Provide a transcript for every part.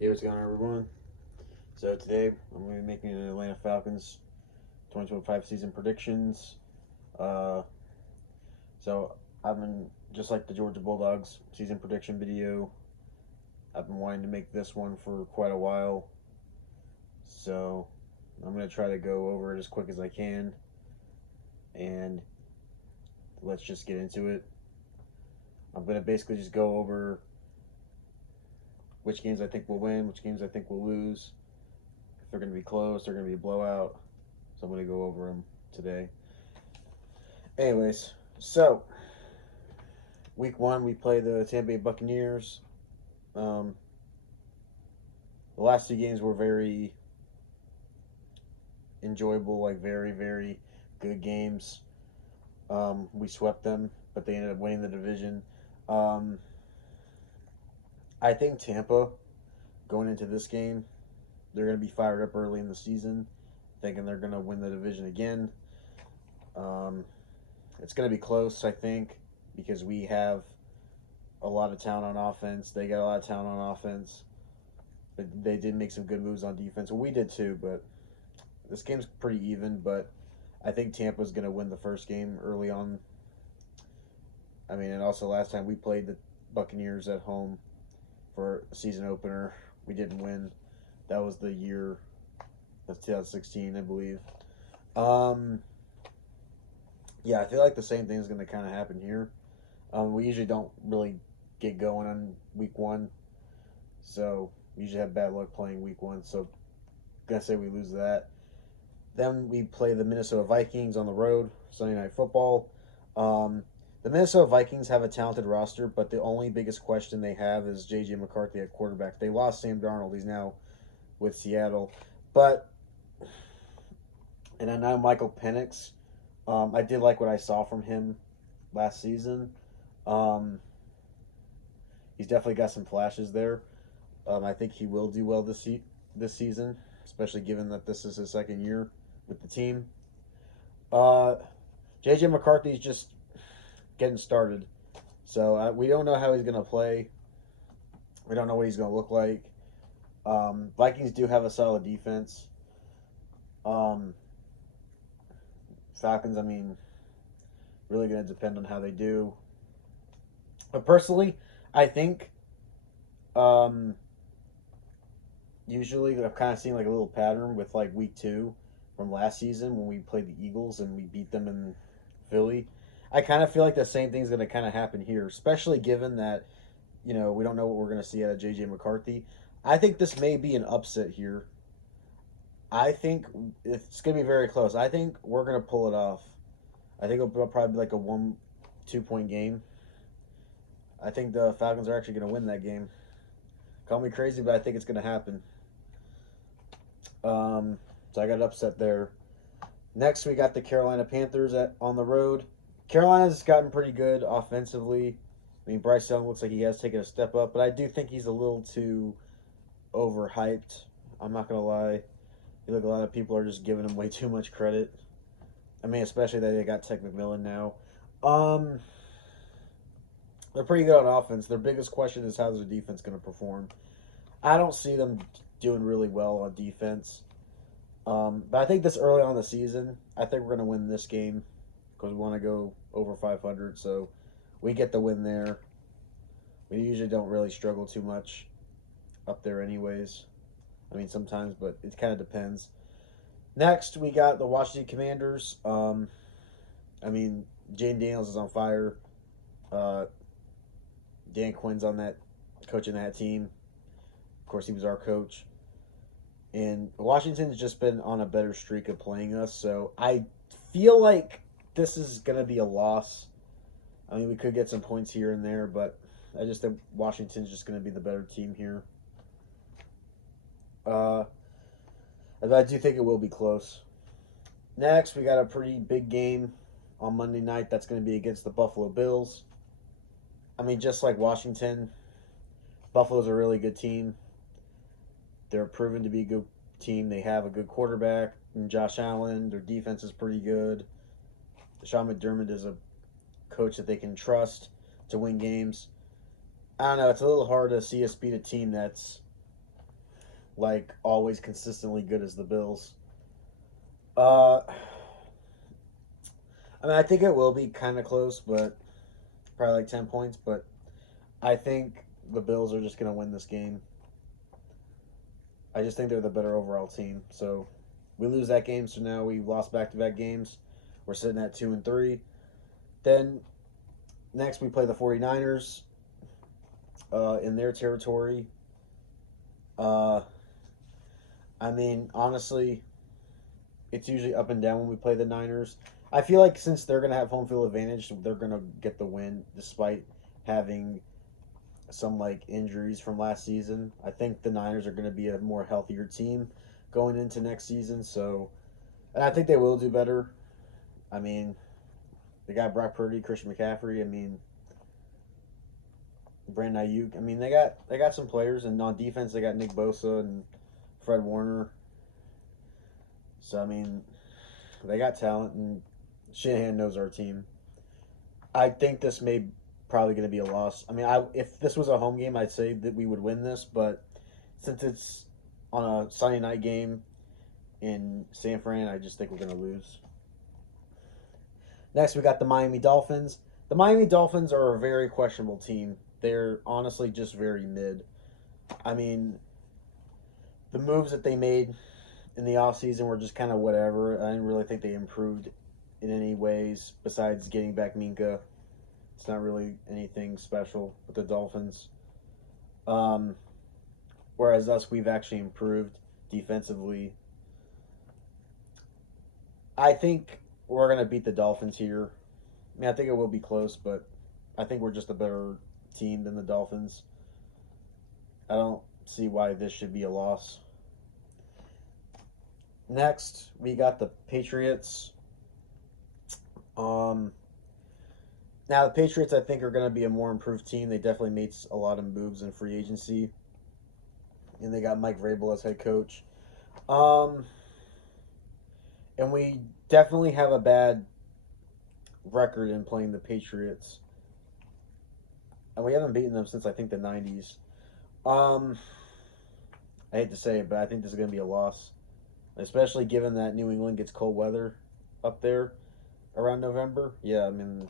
Hey, what's going on, everyone? So today I'm going to be making an Atlanta Falcons 2025 season predictions. Uh, so I've been just like the Georgia Bulldogs season prediction video. I've been wanting to make this one for quite a while, so I'm going to try to go over it as quick as I can, and let's just get into it. I'm going to basically just go over which games I think will win, which games I think will lose. If they're going to be close, they're going to be a blowout. So I'm going to go over them today. Anyways, so week one we play the Tampa Bay Buccaneers. Um, the last two games were very enjoyable, like very good games. We swept them, but they ended up winning the division. Um, I think Tampa going into this game, they're going to be fired up early in the season, thinking they're going to win the division again. Um, it's going to be close, I think, because we have a lot of talent on offense. They got a lot of talent on offense. But they did make some good moves on defense. Well, we did too, but this game's pretty even. But I think Tampa's going to win the first game early on. I mean, and also last time we played the Buccaneers at home for a season opener, we didn't win. That was the year, that's 2016, I believe. Um, yeah, I feel like the same thing is going to kind of happen here. We usually don't really get going on week one, so we usually have bad luck playing week one. So, gonna say we lose that. Then we play the Minnesota Vikings on the road, Sunday Night Football. Um, the Minnesota Vikings have a talented roster, but the only biggest question they have is J.J. McCarthy at quarterback. They lost Sam Darnold. He's now with Seattle. But, and I know Michael Penix. I did like what I saw from him last season. Um, he's definitely got some flashes there. I think he will do well this season, especially given that this is his second year with the team. Uh, JJ McCarthy's just getting started, so we don't know how he's going to play. We don't know what he's going to look like. Vikings do have a solid defense. Um, Falcons, I mean, really going to depend on how they do. But personally, I think um, usually I've kind of seen like a little pattern with like week two from last season when we played the Eagles and we beat them in Philly. I kind of feel like the same thing's going to kind of happen here, especially given that we don't know what we're going to see out of JJ McCarthy. I think this may be an upset here. I think it's going to be very close. I think we're going to pull it off. I think it'll probably be like a 1-2 point game. I think the Falcons are actually going to win that game. Call me crazy, but I think it's going to happen. So I got upset there. Next, we got the Carolina Panthers on the road. Carolina's gotten pretty good offensively. I mean, Bryce Young looks like he has taken a step up, but I do think he's a little too overhyped. I'm not gonna lie. I feel like a lot of people are just giving him way too much credit. I mean, especially that they got Tech McMillan now. Um, they're pretty good on offense. Their biggest question is how's their defense going to perform. I don't see them doing really well on defense. But I think this early on in the season, I think we're going to win this game because we want to go over 500. So we get the win there. We usually don't really struggle too much up there, anyways. I mean, sometimes, but it kind of depends. Next, we got the Washington Commanders. I mean, Jane Daniels is on fire. Uh, Dan Quinn's on that, coaching that team. Of course, he was our coach. And Washington's just been on a better streak of playing us, so I feel like this is going to be a loss. I mean, we could get some points here and there, but I just think Washington's just going to be the better team here. I do think it will be close. Next, we got a pretty big game on Monday night. That's going to be against the Buffalo Bills. I mean, just like Washington, Buffalo's a really good team. They're proven to be a good team. They have a good quarterback in Josh Allen. Their defense is pretty good. Sean McDermott is a coach that they can trust to win games. I don't know. It's a little hard to see us beat a team that's like always consistently good as the Bills. Uh, I mean, I think it will be kind of close, but probably like 10 points. But I think the Bills are just gonna win this game. I just think they're the better overall team. So we lose that game, so now we lost back-to-back games. We're sitting at 2-3. Then next we play the 49ers in their territory. Uh, I mean, honestly, it's usually up and down when we play the Niners. I feel like since they're going to have home field advantage, they're going to get the win despite having some like injuries from last season. I think the Niners are going to be a more healthier team going into next season. So, and I think they will do better. I mean, they got Brock Purdy, Christian McCaffrey. I mean, Brandon Ayuk. I mean, they got some players, and on defense they got Nick Bosa and Fred Warner. So I mean, they got talent, and Shanahan knows our team. I think this may probably going to be a loss. I mean, if this was a home game, I'd say that we would win this, but since it's on a Sunday night game in San Fran, I just think we're going to lose. Next, we got the Miami Dolphins. The Miami Dolphins are a very questionable team. They're honestly just very mid. I mean, the moves that they made in the offseason were just kind of whatever. I didn't really think they improved in any ways besides getting back Minka. It's not really anything special with the Dolphins. Um, Whereas us, we've actually improved defensively. I think we're going to beat the Dolphins here. I mean, I think it will be close, but I think we're just a better team than the Dolphins. I don't see why this should be a loss. Next, we got the Patriots. Um, Now the Patriots, I think, are going to be a more improved team. They definitely made a lot of moves in free agency, and they got Mike Vrabel as head coach. Um, and we definitely have a bad record in playing the Patriots, and we haven't beaten them since I think the '90s. Um, I hate to say it, but I think this is going to be a loss, especially given that New England gets cold weather up there around November. Yeah, I mean,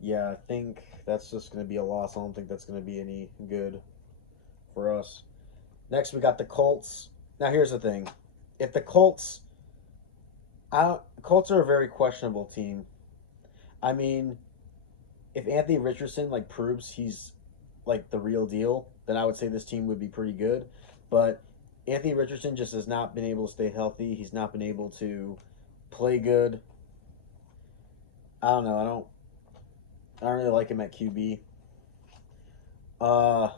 yeah, I think that's just going to be a loss. I don't think that's going to be any good for us. Next, we got the Colts. Now, here's the thing: if the Colts are a very questionable team. I mean, if Anthony Richardson like proves he's like the real deal, then I would say this team would be pretty good. But Anthony Richardson just has not been able to stay healthy. He's not been able to play good. I don't know. I don't really like him at QB. Uh,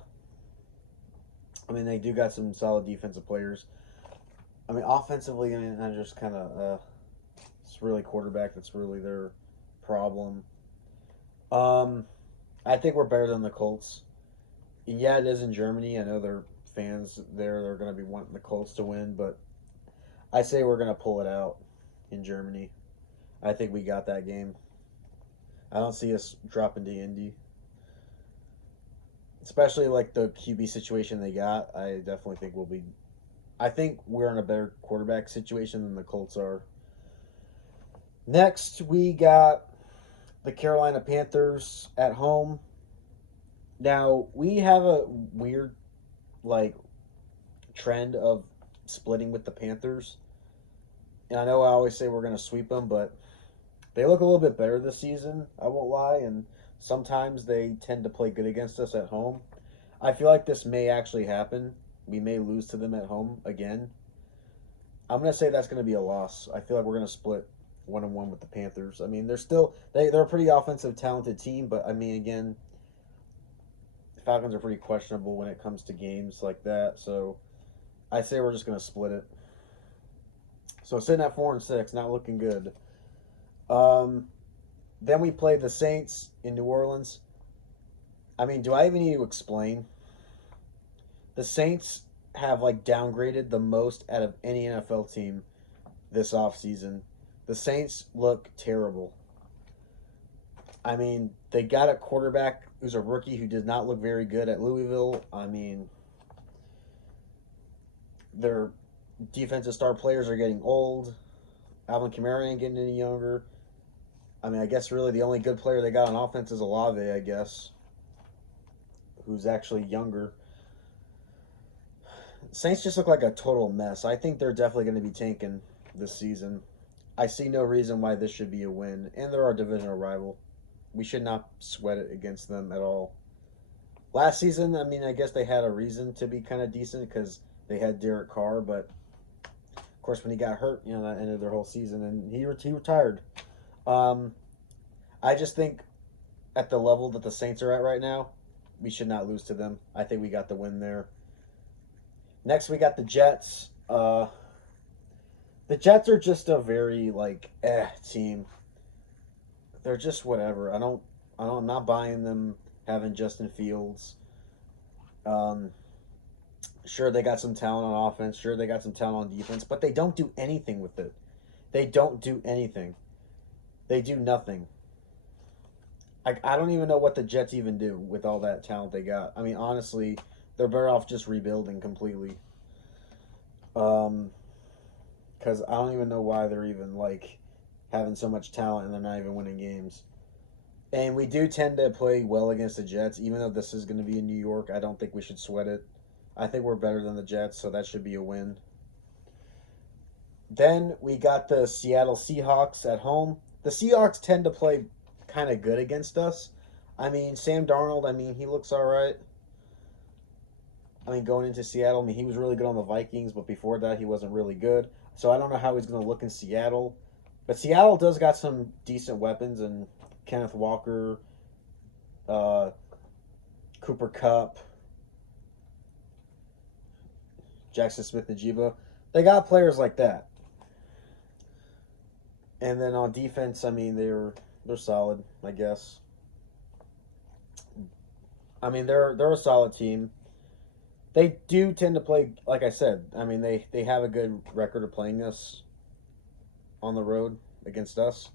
I mean, they do got some solid defensive players. I mean, offensively, I mean, I just kind of it's really quarterback that's really their problem. Um, I think we're better than the Colts. Yeah, it is in Germany. I know their fans there are going to be wanting the Colts to win, but I say we're going to pull it out in Germany. I think we got that game. I don't see us dropping to Indy, especially like the QB situation they got. I definitely think we'll be. I think we're in a better quarterback situation than the Colts are. Next, we got the Carolina Panthers at home. Now we have a weird like trend of splitting with the Panthers, and I know I always say we're going to sweep them, but they look a little bit better this season. I won't lie, and sometimes they tend to play good against us at home. I feel like this may actually happen. We may lose to them at home again. I'm going to say that's going to be a loss. I feel like we're going to split 1-1 with the Panthers. I mean, they're a pretty offensive, talented team, but I mean, again, the Falcons are pretty questionable when it comes to games like that. So I say we're just going to split it. So sitting at 4-6, not looking good. Um, then we play the Saints in New Orleans. I mean, do I even need to explain? The Saints have like downgraded the most out of any NFL team this offseason. The Saints look terrible. I mean, they got a quarterback who's a rookie who did not look very good at Louisville. I mean, Their defensive star players are getting old. Alvin Kamara ain't getting any younger. I mean, I guess really the only good player they got on offense is Olave, I guess, who's actually younger. Saints just look like a total mess. I think they're definitely going to be tanking this season. I see no reason why this should be a win, and they're our divisional rival. We should not sweat it against them at all. Last season, I mean, I guess they had a reason to be kind of decent because they had Derek Carr, but of course, when he got hurt, that ended their whole season, and he retired. Um, I just think at the level that the Saints are at right now, we should not lose to them. I think we got the win there. Next, we got the Jets. The Jets are just a very team. They're just whatever. I'm not buying them having Justin Fields. Um, sure, they got some talent on offense. Sure, they got some talent on defense, but they don't do anything with it. They don't do anything. They do nothing. I don't even know what the Jets even do with all that talent they got. I mean, honestly, they're better off just rebuilding completely. Um, because I don't even know why they're even having so much talent and they're not even winning games. And we do tend to play well against the Jets, even though this is going to be in New York. I don't think we should sweat it. I think we're better than the Jets, so that should be a win. Then we got the Seattle Seahawks at home. The Seahawks tend to play kind of good against us. I mean, Sam Darnold, I mean, he looks all right. I mean, going into Seattle, I mean, he was really good on the Vikings, but before that, he wasn't really good. So I don't know how he's going to look in Seattle. But Seattle does got some decent weapons, and Kenneth Walker, uh, Cooper Cup, Jackson Smith-Njigba. They got players like that. And then on defense, I mean, they're solid, I guess. I mean, they're a solid team. They do tend to play, like I said. I mean, they have a good record of playing us on the road against us.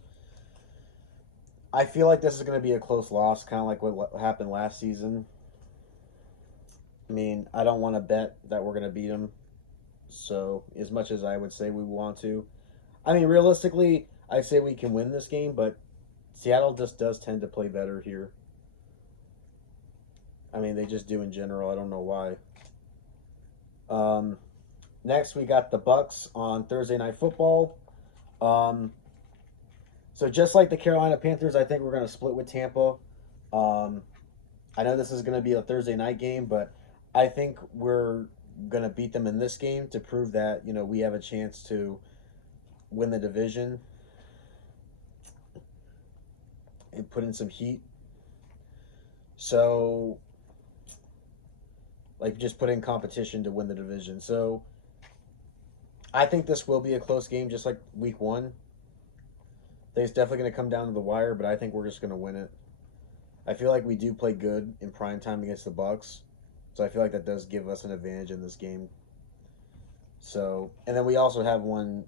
I feel like this is going to be a close loss, kind of like what happened last season. I mean, I don't want to bet that we're going to beat them. So, as much as I would say we want to, I mean, realistically, I say we can win this game, but Seattle just does tend to play better here. I mean, they just do in general. I don't know why. Um, Next, we got the Bucks on Thursday Night Football. Um, so just like the Carolina Panthers, I think we're going to split with Tampa. Um, I know this is going to be a Thursday night game, but I think we're going to beat them in this game to prove that we have a chance to win the division and put in some heat. So, just put in competition to win the division. So, I think this will be a close game, just like week one. I think it's definitely going to come down to the wire, but I think we're just going to win it. I feel like we do play good in prime time against the Bucks, so I feel like that does give us an advantage in this game. So, and then we also have won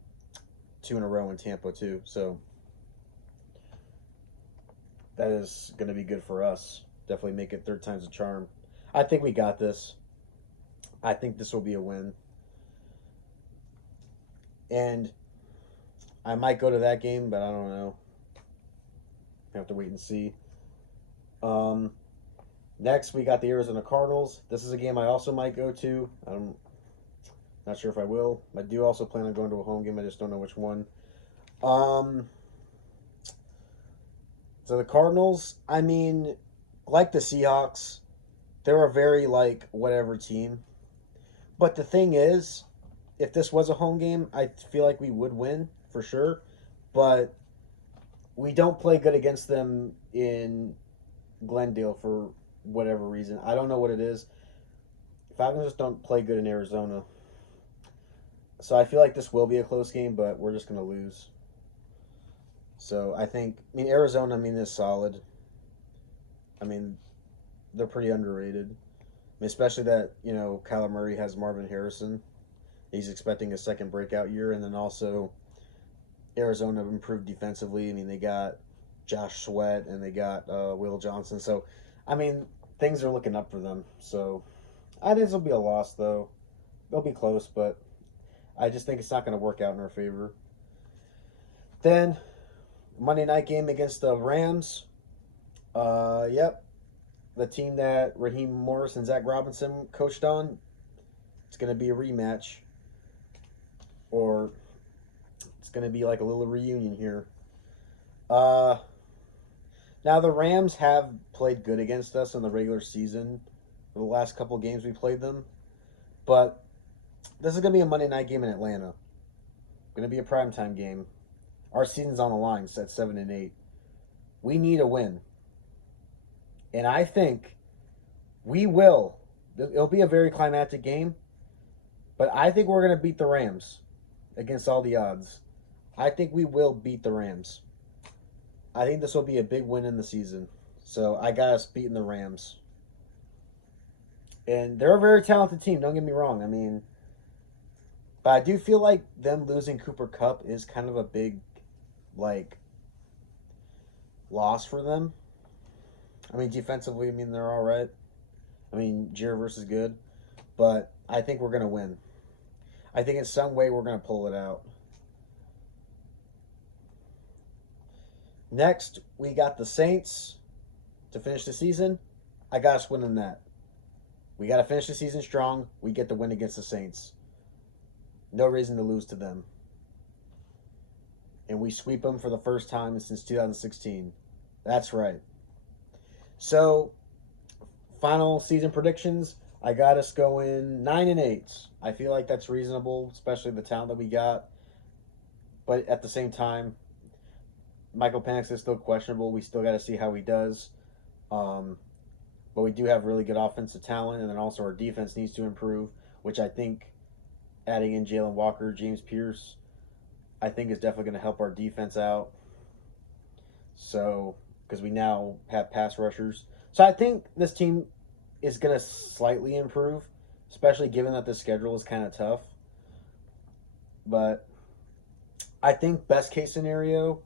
2 in a row in Tampa too, so that is going to be good for us. Definitely make it third time's a charm. I think we got this. I think this will be a win. And I might go to that game, but I don't know. I have to wait and see. Um, Next, we got the Arizona Cardinals. This is a game I also might go to. I'm not sure if I will. I do also plan on going to a home game. I just don't know which one. Um, so the Cardinals, I mean, like the Seahawks, they're a very whatever team. But the thing is, if this was a home game, I feel like we would win for sure. But we don't play good against them in Glendale for whatever reason. I don't know what it is. Falcons just don't play good in Arizona. So I feel like this will be a close game, but we're just going to lose. So I mean, Arizona, I mean, is solid. I mean, they're pretty underrated. I mean, especially that, Kyler Murray has Marvin Harrison. He's expecting a second breakout year. And then also, Arizona improved defensively. I mean, they got Josh Sweat and they got Will Johnson. So, I mean, things are looking up for them. So, I think this will be a loss, though. They'll be close, but I just think it's not going to work out in our favor. Then Monday night game against the Rams. Yep, the team that Raheem Morris and Zach Robinson coached on. It's going to be a rematch, or it's going to be like a little reunion here. Uh, Now the Rams have played good against us in the regular season. For the last couple of games we played them, but this is going to be a Monday night game in Atlanta. Going to be a primetime game. Our season's on the line. It's at 7-8. We need a win, and I think we will. It'll be a very climactic game, but I think we're going to beat the Rams against all the odds. I think we will beat the Rams. I think this will be a big win in the season. So I got us beating the Rams. And they're a very talented team, don't get me wrong. I mean, but I do feel like them losing Cooper Kupp is kind of a big, like, loss for them. I mean, defensively, I mean, they're all right. I mean, Jared versus good. But I think we're going to win. I think in some way we're going to pull it out. Next, we got the Saints to finish the season. I got us winning that. We got to finish the season strong. We get the win against the Saints. No reason to lose to them. And we sweep them for the first time since 2016. That's right. So, final season predictions. I got us going 9-8. I feel like that's reasonable, especially the talent that we got. But at the same time, Michael Penix is still questionable. We still got to see how he does. But we do have really good offensive talent, and then also our defense needs to improve, which I think adding in Jalen Walker, James Pierce, I think is definitely going to help our defense out. So, because we now have pass rushers. So I think this team is going to slightly improve, especially given that the schedule is kind of tough. But I think best case scenario,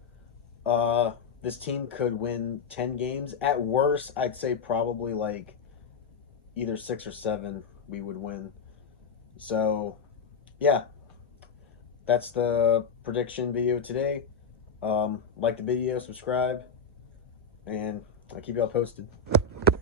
this team could win 10 games. At worst, I'd say probably like either 6 or 7 we would win. So, yeah, that's the prediction video today. Like the video, subscribe, and I'll keep y'all posted.